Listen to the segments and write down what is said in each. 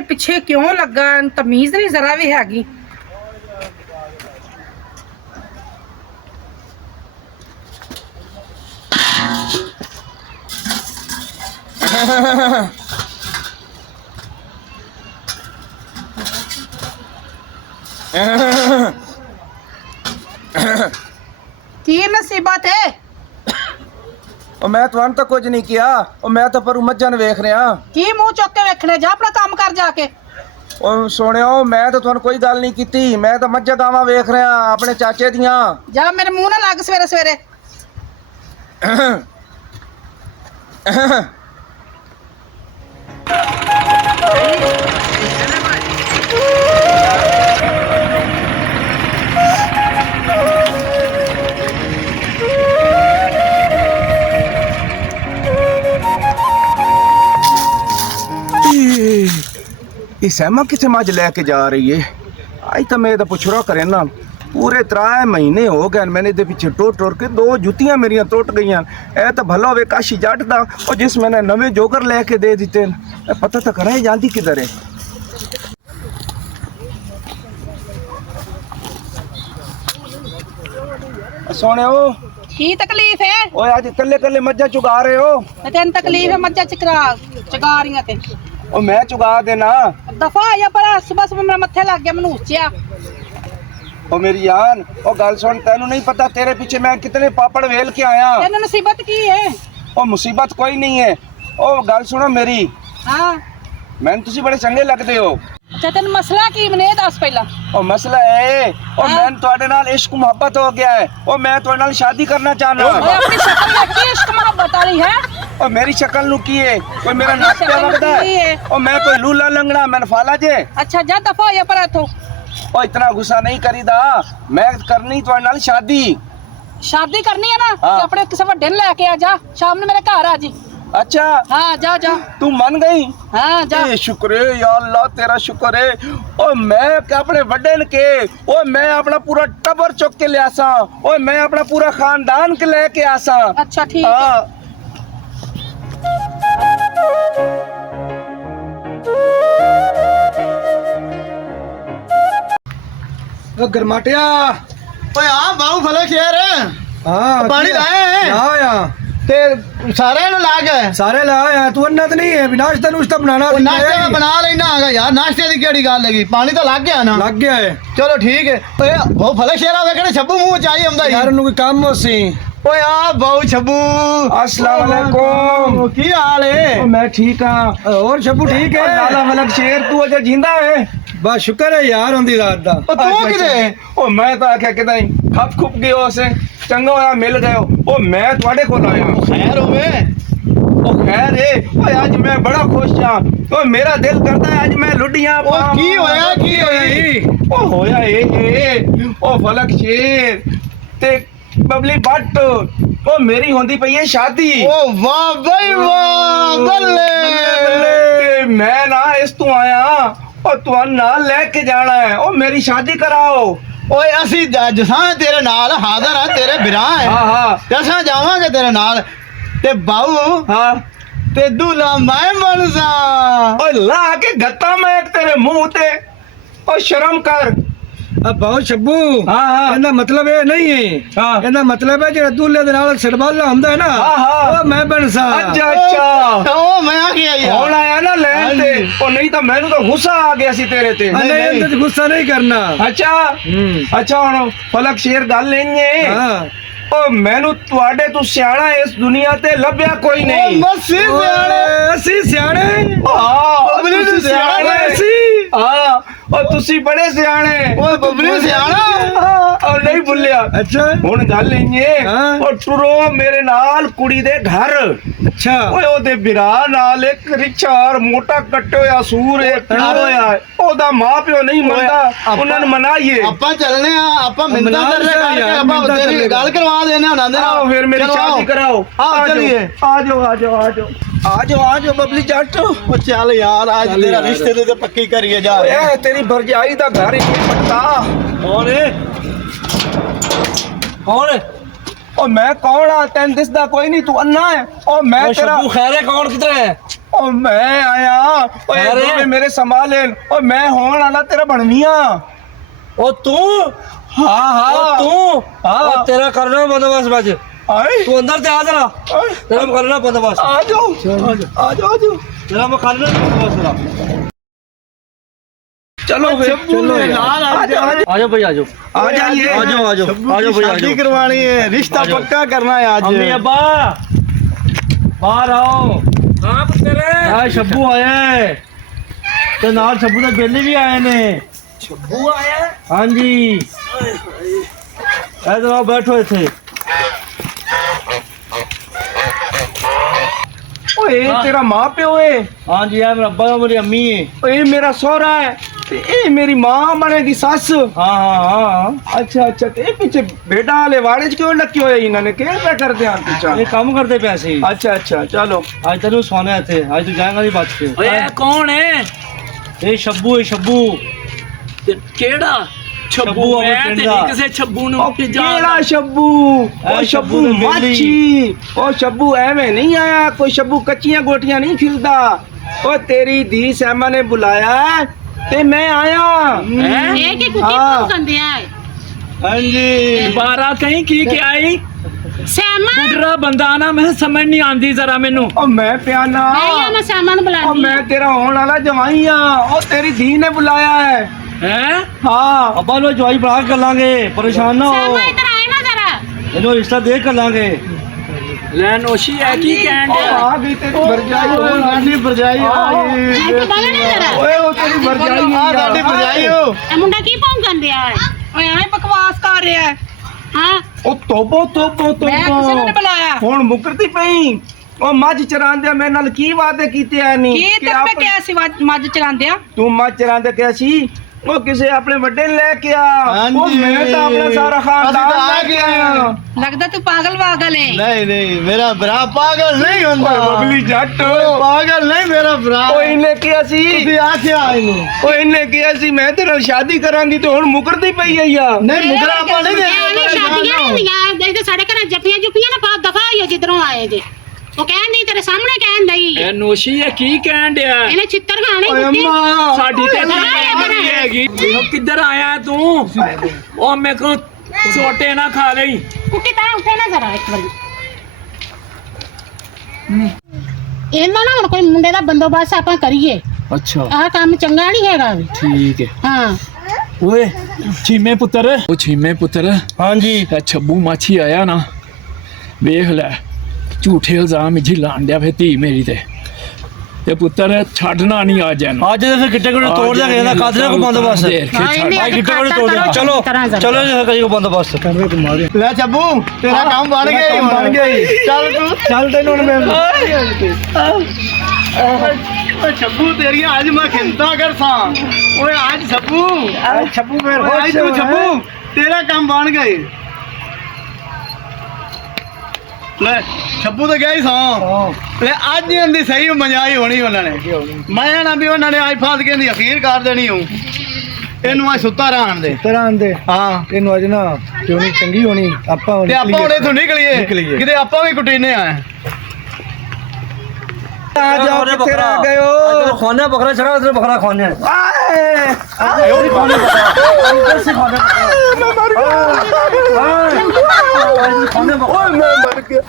मेरे पिछे क्यों लगा? तमीज नहीं जरा भी हैगी। की नसीबत है? मैं तुहानू तो कुछ नहीं किया। मैं तो पर मज्जां वेख रहा। की मुंह चुक के वेखने? जा अपना काम कर जाके। सुनियो, मैं तो तुहानू कोई गल नहीं की। मैं तो मज्जां गावां वेख रहा अपने चाचे दियां। जा मेरे मुंह ना लग सवेरे सवेरे। सहमा किसे मज लैके जा रही है? अज तो मैं पुछड़ा करे ना, पूरे 3 महीने हो गए मैंने दे पिछे टुर टुर के 2 जुतियां मेरिया टुट गई। ए तो भला होवे काशी जट दा, और जिस मैंने नवे जोगर लैके दे दिते। पता तो करा जाती किधर है। सोने की तकलीफ है? ओए आज कल्ले कल्ले मज्जा चुगा रहे हो? तेन तकलीफ है मज्जा चगा रही ते? ओ मैं चुगा देना। दफा या पर सुबह सुबह मेरा मत्थे लग गया मनूचिया। ओ मेरी जान, ओ गल सुन, तेनू नहीं पता तेरे पीछे मैं कितने पापड़ वेल के आया। तेन मुसीबत की है? ओ मुसीबत कोई नहीं है। ओ गल सुनो मेरी। हाँ मैंने तुसी बड़े चंगे लगते हो। अच्छा तेन मसला की मने दस पहला। ओ मसला है ओ मैंने तुहाडे नाल इश्क मोहब्बत हो गया है। ओ मैं तुहाडे नाल शादी करना चाहना। ओए अपनी शक्ल देख के इश्क मोहब्बत वाली है? ओ मेरी शक्ल नु की है? कोई मेरा नाक पे लगदा है? ओ मैं कोई लूला लंगड़ा मैं फाला जे? अच्छा जा दफा या पर तो। ओ इतना गुस्सा नहीं करीदा। मैं करनी तुहाडे नाल शादी। शादी करनी है ना? हाँ। तो अपने किसी वड्डे ने लेके आ जा, शाम में मेरे घर आ जी। अच्छा हाँ जा जा। तू मन गई? हाँ जा। शुक्र है या अल्लाह, तेरा शुक्र है। ओ मैं अपने बड़े के ओ मैं अपना पूरा टबर चुक के ले आसा। ओ मैं अपना पूरा खानदान के लेके आसा। अच्छा ठीक है। गरमाटिया। ओए हां बाबू भले शेर। हाँ पानी लाए हैं? लाया ते सारे नु लाग गए? सारे लाया। तू अन्नत नहीं है, नाश्ता नुश्ता बनाना। नाश्ता बना लेना यार, नाश्ते की केड़ी गल लगी? पानी तो लग गया ना? लग गया है। चलो ठीक है। ओए बहुत भले शेरा वेखने छब्बू मुंह चाहिए हमदा यार नु कोई काम हो सी। ओए आ बहु छब्बू, अस्सलाम वालेकुम। की हाल है? मैं ठीक हां। और छब्बू ठीक है? लाला मलक शेर तू अजे जिंदा है? बस शुक्र है यार होंदी रात दा। ओ तू किदे? ओ मैं तो आख्या कि नहीं खप खुप गयो से चंगा होया मिल गयो। ओ मैं ਤੁਹਾਡੇ ਕੋਲ आया। खैर होवे? ओ खैर है। ओ आज मैं बड़ा खुश हां। ओ मेरा दिल करता है आज मैं लुडियां ओ की होया? की होई? ओ होया ए ओ फलक शेर ते बबली भट्ट। ओ मेरी होंदी पई है शादी। ओ वाह भाई वाह, बल्ले। मैं ना इस तू आया और तुहानू नाल लेके जाना है। ओ मेरी शादी कराओ। ओए असी जसां तेरे नाल हाजिर है, तेरे बिरा है। हाँ हाँ जसां जावांगे तेरे नाल ते बाऊ हाँ। ते दूल्हा मैं बनसा। ओ ला के गत्ता मैं तेरे मुंह ते। ओ शर्म कर। अब बहुत शब्बू हाँ हाँ ਇਹਦਾ ਮਤਲਬ ਇਹ ਨਹੀਂ ਹੈ। हाँ ਇਹਦਾ ਮਤਲਬ ਹੈ ਜਿਹੜਾ ਦੂਲੇ ਦੇ ਨਾਲ ਸਰਬਾਲਾ ਹੁੰਦਾ ਹੈ ਨਾ, हाँ हाँ ਉਹ ਮੈਂ ਬਣਸਾ। अच्छा अच्छा ओ मैं आ गया यार। कौन आया ना लैन ते? ओ नहीं तो मैनू तो गुस्सा आ गया सी तेरे ते। ਨਹੀਂ ਇਹਦੇ ਤੇ ਗੁੱਸਾ ਨਹੀਂ ਕਰਨਾ। अच्छा अच्छा हुण फलक शेर गल नहीं है। ਹਾਂ ओ मैनू तुहाडे तू सियाणा इस दुनिया ते लभ्या कोई ओ नहीं। मस्सी सियाणे। ਅਸੀਂ ਸਿਆਣੇ बबली तू सियाणे। हाँ और तुसी बड़े सियाणे। ओए बबली सियाणा। और नहीं भुलिया। ਅੱਛਾ हुण गल नहीं है। हाँ। और टुरो मेरे नाल कुड़ी दे घर। ਅੱਛਾ ओए ओदे बिरा नाल एक रिक्शा और मोटा कट्टे होया सूर है पिया होया है। ओदा मां प्यो नहीं मनदा, उन्हां नू मनाइए। ਆਪਾਂ ਚੱਲਨੇ ਆ, ਆਪਾਂ ਮਿੰਤਾ ਮਨਾ ਕਰਦੇ ਲਿਆ ਕਰਕੇ ਯਾਰ, ਆਪਾਂ ਮਿੰਨਤਾਂ ਤੇਰੀ ਕਰੇਗਾ। ਗੱਲ ਕਰਵਾ ਦੇਣੇ ਉਹਨਾਂ ਦੇ आओ ਨਾਲ। फिर मेरी चलो शादी कराओ। आओ चलिए। आ जाओ आ जाओ आ जाओ आ जाओ आ जाओ बबली जट। ओ चल यार आज चल तेरा यार। रिश्ते ते पक्की करिए जा। ए तेरी भरजाई दा घर ही पट्टा। ਕੌਣ ਹੈ? ਕੌਣ ਹੈ? ਉਹ ਮੈਂ ਕੌਣ ਆ ਤੈਨੂੰ ਦਿਸਦਾ ਕੋਈ ਨਹੀਂ ਤੂੰ ਅੰਨਾ ਹੈ ਉਹ ਮੈਂ ਤੇਰਾ ਸ਼ੱਬੂ ਖੈਰੇ ਕੌਣ ਕਿਧਰ ਹੈ ਉਹ ਮੈਂ ਆਇਆ ਓਏ ਅਰੇ। ਦੋਵੇਂ ਮੇਰੇ ਸੰਭਾਲੇ ਓ ਮੈਂ ਹੋਣ ਵਾਲਾ ਤੇਰਾ ਬਣਵੀਆਂ ਉਹ ਤੂੰ ਹਾਂ ਤੂੰ ਹਾਂ। ਤੇਰਾ ਕਰਨਾ ਬੰਦੋਬਸਤ ਬਾਜ ਆਏ ਤੂੰ ਅੰਦਰ ਤੇ ਆ ਜਰਾ ਤੇਰਾ ਮੈਂ ਕਰਨਾ ਬੰਦੋਬਸਤ ਆ ਜਾਓ ਆ ਜਾਓ ਤੇਰਾ ਮੈਂ ਕਰਨਾ ਬੰਦੋਬਸਤ ਤੇਰਾ ਚਲੋ ਫਿਰ चलो यार ਆ ਜਾਓ ਆ ਜਾਓ ਭਾਈ ਆ ਜਾਓ ਆ ਜਾਈਏ आ जाओ आ जाओ आ जाओ भाई आ शादी जाओ करवानी है रिश्ता आ जाओ। पक्का करना है आज अम्मी अब्बा बाहर आओ ਹਾਂ ਪੁੱਤਰ ਆ ਸ਼ੱਬੂ ਆਇਆ ਹੈ ਤੇ ਨਾਲ ਸ਼ੱਬੂ ਦੇ ਬੇਲੇ ਵੀ ਆਏ ਨੇ ਸ਼ੱਬੂ ਆਇਆ ਹਾਂਜੀ ਇਧਰ ਆਓ ਬੈਠੋ ਇੱਥੇ ਓਏ ਇਹ ਤੇਰਾ ਮਾਂ ਪਿਓ ਏ ਹਾਂਜੀ ਇਹ ਮੇਰਾ ਅੱਬਾ ਮੇਰੀ ਅੰਮੀ ਹੈ ਓਏ ਇਹ ਮੇਰਾ ਸਹੁਰਾ ਹੈ ਤੇ ਇਹ ਮੇਰੀ ਮਾਂ ਬਣੇਗੀ ਸੱਸ ਹਾਂ ਅੱਛਾ ਅੱਛਾ ਤੇ ਇਹ ਪਿੱਛੇ ਬੇਟਾ ਵਾਲੇ ਵਾੜੇ ਚ ਕਿਉਂ ਲੱਗੇ ਹੋਏ ਇਹਨਾਂ ਨੇ ਕਿਹੜਾ ਪੈ ਕਰਦੇ ਆਂ ਪਿੱਛਾ ਇਹ ਕੰਮ ਕਰਦੇ ਪਏ ਸੀ ਅੱਛਾ ਅੱਛਾ ਚਲੋ ਅੱਜ ਤੈਨੂੰ ਸੋਨਾ ਇੱਥੇ ਅੱਜ ਤੂੰ ਜਾਏਗਾ ਨਹੀਂ ਬਚ ਕੇ ਓਏ ਕੌਣ ਹੈ ਇਹ ਸ਼ੱਬੂ ਹੈ ਸ਼ੱਬੂ ਕਿਹੜਾ ਛੱਬੂ ਆਪਣੇ ਮੈਂ ਪਿੰਡ ਤੇ ਦਾ। ਨਹੀਂ ਕਿਸੇ ਛੱਬੂ ਨੂੰ ਉਹ ਕਿਹੜਾ ਸ਼ੱਬੂ ਉਹ ਇਹ ਸ਼ੱਬੂ ਸ਼ੱਬੂ ਦੇ ਮਾਛੀ ਉਹ ਸ਼ੱਬੂ ਐਵੇਂ ਨਹੀਂ ਆਇਆ ਕੋਈ ਸ਼ੱਬੂ ਕੱਚੀਆਂ ਗੋਟੀਆਂ ਨਹੀਂ ਖਿਲਦਾ ਉਹ ਤੇਰੀ ਧੀ ਸੈਮਾ ਨੇ ਬੁਲਾਇਆ ਤੇ ਮੈਂ ਆਇਆ ਇਹ ਕੀ ਕੁੱਤੀ ਹਾਂ। ਫੋਨ ਕਰਦੇ ਆ ਹਾਂਜੀ ਬਾਰਾ ਕहीं ਕੀ ਕਿ ਆਈ ਸੈਮਾ ਬੁੱਢਾ ਬੰਦਾ ਨਾ ਮੈਂ ਸਮਝ ਨਹੀਂ ਆਂਦੀ ਜ਼ਰਾ ਮੈਨੂੰ ਉਹ ਮੈਂ ਪਿਆਨਾ ਮੈਂ ਨਾ ਸੈਮਾ ਨੂੰ ਉਹ ਬੁਲਾਉਂਦੀ ਮੈਂ ਤੇਰਾ ਹੋਣ ਵਾਲਾ ਜਵਾਈ ਆ ਉਹ ਤੇਰੀ ਧੀ ਨੇ ਬੁਲਾਇਆ ਹੈ ਹੈ ਹਾਂ ਅੱਬਾ ਨੂੰ ਜਵਾਈ ਬਣਾ ਕੇ ਕਰ ਲਾਂਗੇ ਪਰੇਸ਼ਾਨ ਨਾ ਹੋ ਸੈਮਾ ਇੱਧਰ ਆਏ ਨਾ ਜ਼ਰਾ ਇਹਨੂੰ ਰਿਸ਼ਤਾ ਦੇਖ ਕਰ ਲਾਂਗੇ ਲੈ ਨੋਸ਼ੀ ਹੈ ਕੀ ਕਹਿਣ ਉਹ ਡਿਆ ਆ ਗਈ ਤੇਰੀ ਵਰਜਾਈ ਓਏ ਸਾਡੀ ਭਰਜਾਈ ਆ ਇੱਥੇ ਬੋਲਣਾ ਜ਼ਰਾ ਓਏ ਉਹ ਤੇਰੀ ਵਰਜਾਈ ਆ ਸਾਡੀ ਭਰਜਾਈ ਹੋ ਇਹ ਮੁੰਡਾ ਕੀ ਭੌਂ ਕਰਦੇ ਆ ਓਏ ਐਂ ਬਕਵਾਸ ਕਰ ਰਿਹਾ ਹੈ ਹਾਂ ਉਹ ਤੋਬੋ ਮੈਂ ਕਿਸੇ ਨੂੰ ਨਹੀਂ ਬੁਲਾਇਆ ਹੁਣ ਮੁਕਰਦੀ ਪਈ ਉਹ ਮੱਝ ਚਰਾਂਦਿਆ ਮੇਰੇ ਨਾਲ ਕੀ ਵਾਅਦੇ ਕੀਤੇ ਆ ਨਹੀਂ ਕੀ ਤੈਨੂੰ ਮੈਂ ਕਿਹਾ ਸੀ ਮੱਝ ਚਰਾਂਦਿਆ ਤੂੰ ਮੱਝ ਚਰਾਂਦੇ ਕਿਹਾ ਸੀ ਉਹ ਕਿਸੇ ਆਪਣੇ ਵੱਡੇ ਨੂੰ ਲੈ ਕੇ ਆ ਹਾਂਜੀ। ਉਹ ਮੈਂ ਤਾਂ ਆਪਣਾ ਸਾਰਾ ਅਸੀਂ ਖਾਨਦਾਨ ਤਾਂ ਆ ਲੈ ਕੇ ਗਏ ਆਇਆ ਲੱਗਦਾ ਤੂੰ ਪਾਗਲ ਵਾਗਲ ਹੈ नहीं नहीं मेरा भरा पागल नहीं होता ਓਏ ਬਬਲੀ ਜੱਟ पागल नहीं मेरा भरा ਉਹ ਇਹਨੇ ਕਿਹਾ ਸੀ ਤੁਸੀਂ ਆਖਿਆ ਇਹਨੂੰ ਉਹ ਇਹਨੇ ਕਿਹਾ ਸੀ ਮੈਂ ਤੇਰੇ ਨਾਲ ਸ਼ਾਦੀ ਕਰਾਂਗੀ ਤੇ ਹੁਣ ਮੁਕਰਦੀ ਪਈ ਆ ਯਾਰ ਨਹੀਂ ਮੁਗਰਾ ਆਪਾਂ ਨਹੀਂ ਇਹ ਨਹੀਂ ਸ਼ਾਦੀਆਂ ਨਹੀਂ ਹੁੰਦੀਆਂ ਦੇਖਦੇ ਸਾਡੇ ਘਰਾਂ ਜੱਫੀਆਂ ਜੁੱਫੀਆਂ ਨਾ ਬਾਤ ਦਫਾ ਹੋਈਓ ਜਿੱਧਰੋਂ ਆਏ ਜੇ ਉਹ ਕਹਿਣ ਨਹੀਂ ਤੇਰੇ ਸਾਹਮਣੇ ਕਹਿਣ ਨਹੀਂ ਇਹ ਨੋਸ਼ੀ ਹੈ ਕੀ ਕਹਿਣ ਡਿਆ ਇਹਨੇ ਚਿੱਤਰ ਖਾਣੇ ਓਏ ਕੁੱਤੀ ਅੰਮਾ ਸਾਡੀ ਤੇ ਓਏ ਨਹੀਂ ਹੈਗੀ ਉਹ ਕਿੱਧਰ ਆਇਆ ਤੂੰ ਉਹ ਮੇਰੇ ਕੋ ਛੋਟੇ ਨਾ ਖਾ ਲਈ ਕੁੱਤੀ ਤਾਂ ਉੱਠੇ ਨਾ ਜ਼ਰਾ ਇੱਕ ਵਾਰੀ ਇਹਨਾਂ ਨਾ ਹੁਣ ਕੋਈ ਮੁੰਡੇ ਦਾ ਬੰਦੋਬਸਤ ਆਪਾਂ ਕਰੀਏ ਅੱਛਾ ਆਹ ਕੰਮ ਚੰਗਾ ਨਹੀਂ ਹੈਗਾ ਵੀ ਠੀਕ ਹੈ ਹਾਂ ਓਏ ਛੀਮੇ ਪੁੱਤਰ ਉਹ ਛੀਮੇ ਪੁੱਤਰ ਹਾਂਜੀ ਇਹ ਛੱਬੂ ਮਾਛੀ ਆਇਆ ਨਾ ਵੇਖ ਲੈ ਝੂਠੇ ਇਲਜ਼ਾਮ ਹੀ ਲਾਣ ਡਿਆ ਫੇ ਧੀ ਮੇਰੀ ਤੇ ਪੁੱਤਰ ਛੱਡਣਾ ਨਹੀਂ ਆ ਜਾਣ ਅੱਜ ਦੇ ਫਿਰ ਕਿੱਟੇ ਕੋਲ ਤੋੜ ਦਿਆਂਗੇ ਇਹਦਾ ਕਾਦਰੇ ਕੋ ਬੰਦੋਬਸਤ ਭਾਈ ਕਿੱਟੇ ਕੋਲ ਤੋੜ ਦਿਆਂਗੇ ਚਲੋ ਚਲੋ ਜੀ ਕਰੀ ਕੋ ਬੰਦੋਬਸਤ ਲੈ ਚੱਬੂ ਤੇਰਾ ਕੰਮ ਬਣ ਗਿਆ ਹੀ ਬਣ ਗਿਆ ਹੀ। ਚੱਲ ਤੂੰ ਚੱਲ ਤੈਨੂੰ ਹੁਣ ਮੈਂ ਓਏ ਛੱਬੂ ਤੇਰੀਆਂ ਅੱਜ ਮੈਂ ਖਿੰਤਾ ਕਰਸਾਂ ਓਏ ਅੱਜ ਛੱਬੂ ਛੱਬੂ ਮੇਰ ਓਏ ਅੱਜ ਤੂੰ ਛੱਬੂ ਤੇਰਾ ਕੰਮ ਬਣ ਗਿਆ ਈ। ਲੈ ਛੱਬੂ ਤਾਂ ਗਿਆ ਹੀ ਸਾਂ ਲੈ ਅੱਜ ਇਹਦੀ ਸਹੀ ਮਜਾਈ ਹੋਣੀ ਉਹਨਾਂ ਨੇ ਮੈਂ ਨਾ ਵੀ ਉਹਨਾਂ ਨੇ ਅੱਜ ਫਾਸ ਕੇ ਦੀ ਅਖੀਰ ਕਰ ਦੇਣੀ ਹੂੰ ਇਹਨੂੰ ਅੱਜ ਸੁੱਤਾ ਰਹਿਣ ਦੇ ਤਰ੍ਹਾਂ ਦੇ ਹਾਂ ਇਹਨੂੰ ਅੱਜ ਨਾ ਕਿਉਂ ਚੰਗੀ ਹੋਣੀ ਆਪਾਂ ਤੇ ਆਪਾਂ ਹੁਣ ਇੱਥੋਂ ਨਿਕਲੀਏ ਨਿਕਲੀਏ। ਕਿਤੇ ਆਪਾਂ ਵੀ ਕੁਟੀਨੇ ਆ ਆ ਜਾਓ ਕਿੱਥੇ ਰਹਿ ਗਏ ਹੋ ਖਾਣੇ ਬਕਰਾ ਛੜਾ ਉਧਰ ਬਕਰਾ ਖਾਣੇ ਆਏ ਆਇਓ ਨਹੀਂ ਖਾਣੇ ਅੰਦਰ ਸੇ ਖਾਣੇ ਮੈਂ ਮਰ ਖਾਣੇ ਓਏ ਮੈਂ ਮਰ ਗਿਆ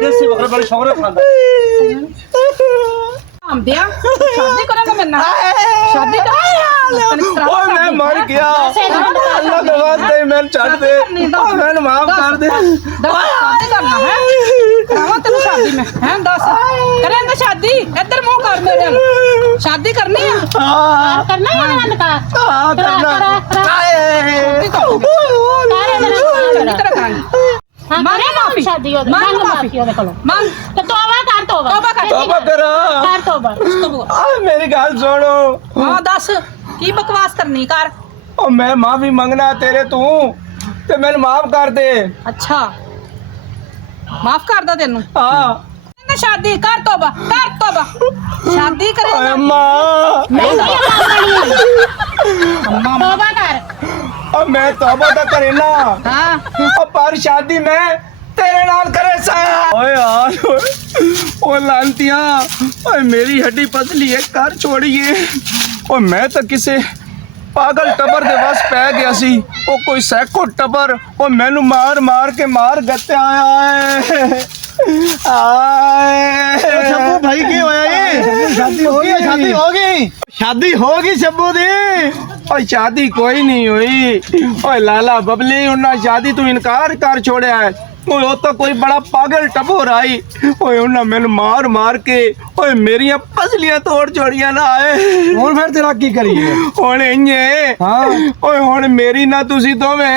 ਦੇਸੀ ਬਕਰਾ ਬੜੇ ਸ਼ੌਕ ਨਾਲ ਖਾਂਦਾ ਆਂਦਿਆ ਸ਼ਾਦੀ ਕਰਾਂਗਾ ਮੇਰੇ ਨਾਲ ਸ਼ਾਦੀ ਕਰਾਂਗਾ ਓਏ ਮੈਂ ਮਰ ਗਿਆ ਅੱਲਾ ਦੇ ਵਾਸਤੇ ਮੈਨੂੰ ਛੱਡ ਦੇ ਓਏ ਮੈਨੂੰ ਮਾਫ ਕਰ ਦੇ ਸ਼ਾਦੀ ਕਰਨਾ ਹੈ ਕਰਾਵਾਂ ਤੈਨੂੰ ਸ਼ਾਦੀ ਮੈਂ ਹੈ ਦੱਸ ਕਰਾਂਗਾ ਸ਼ਾਦੀ ਇੱਧਰ ਮੂੰਹ ਕਰ ਮੇਰੇ ਵੱਲ ਸ਼ਾਦੀ ਕਰਨੀ ਆ ਕਰਨਾ ਹੈ ਨਾ ਨਿਕਾਹ ਆ ਕਰਨਾ ਮਾਰੇ ਮਾਫੀ ਸ਼ਾਦੀ ਉਹਦੇ ਮੰਗ ਮੰਗ ਮਾਫ਼ੀ। ਮਾਫੀ ਉਹਦੇ ਕੋਲੋਂ ਮੰਗ ਤੇ ਤੋਬਾ ਕਰ ਤੋਬਾ ਤੋਬਾ ਕਰ ਤੋਬਾ ਕਰਾ ਕਰ ਤੋਬਾ ਆ ਮੇਰੀ ਗੱਲ ਸੁਣੋ ਹਾਂ ਦੱਸ ਕੀ ਬਕਵਾਸ ਕਰਨੀ ਕਰ ਓ ਮੈਂ ਮਾਫੀ ਮੰਗਣਾ ਤੇਰੇ ਤੂੰ ਤੇ ਮੈਨੂੰ ਮਾਫ ਕਰ ਦੇ ਅੱਛਾ ਮਾਫ ਕਰਦਾ ਤੈਨੂੰ ਹਾਂ शादी कर तोबा शादी करे ਓਏ ਮਾਂ ਨਹੀਂ ਤੋਬਾ ਕਰ ਓ ਮੈਂ ਤੌਬਾ ਤਾਂ ਕਰੇ ਨਾ हाँ ਓ ਪਰ ਸ਼ਾਦੀ ਮੈਂ ਤੇਰੇ ਨਾਲ ਕਰੇ ਸਾ ਓਏ ਯਾਰ ਓ ਲਾਂਤੀਆਂ ਓਏ ਮੇਰੀ ਹੱਡੀ ਪਸਲੀ ਹੈ ਕਰ ਛੋੜੀਏ ਓ ਮੈਂ ਤਾਂ ਕਿਸੇ ਪਾਗਲ ਟੱਬਰ ਦੇ ਵਸ ਪੈ ਗਿਆ ਸੀ ਉਹ ਕੋਈ ਸੈਕੋ ਟੱਬਰ ਉਹ ਮੈਨੂੰ ਮਾਰ ਕੇ ਮਾਰ ਗੱਤਿਆ ਆਏ ਸ਼ੱਬੂ ਭਾਈ ਕੀ ਹੋਇਆ ਇਹ ਸ਼ਾਦੀ ਹੋ ਗਈ ਸ਼ਾਦੀ ਹੋ ਗਈ ਸ਼ੱਬੂ ਦੀ ਓਏ ਸ਼ਾਦੀ ਕੋਈ ਨਹੀਂ ਹੋਈ ਓਏ ਲਾਲਾ ਬਬਲੀ ਉਹਨਾਂ ਸ਼ਾਦੀ ਤੋਂ ਇਨਕਾਰ ਕਰ ਛੋੜਿਆ ਹੈ ਓਏ ਉਹ ਤਾਂ ਕੋਈ ਬੜਾ ਪਾਗਲ ਟੱਬਰ ਆਈ ਓਏ ਉਹਨਾਂ ਮੈਨੂੰ ਮਾਰ ਕੇ ਓਏ ਮੇਰੀਆਂ ਪਸਲੀਆਂ ਤੋੜ ਛੋੜੀਆਂ ਨਾ ਆਏ ਹੁਣ ਫਿਰ ਤੇਰਾ ਕੀ ਕਰੀਏ ਹੁਣ ਇੰਨੇ ਹਾਂ ਓਏ ਹੁਣ ਮੇਰੀ ਨਾ ਤੁਸੀਂ ਦੋਵੇਂ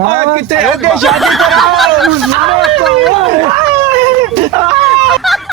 ਓਏ ਕਿੱਥੇ ਅੱਗੇ ਸ਼ਾਦੀ ਕਰਾਓ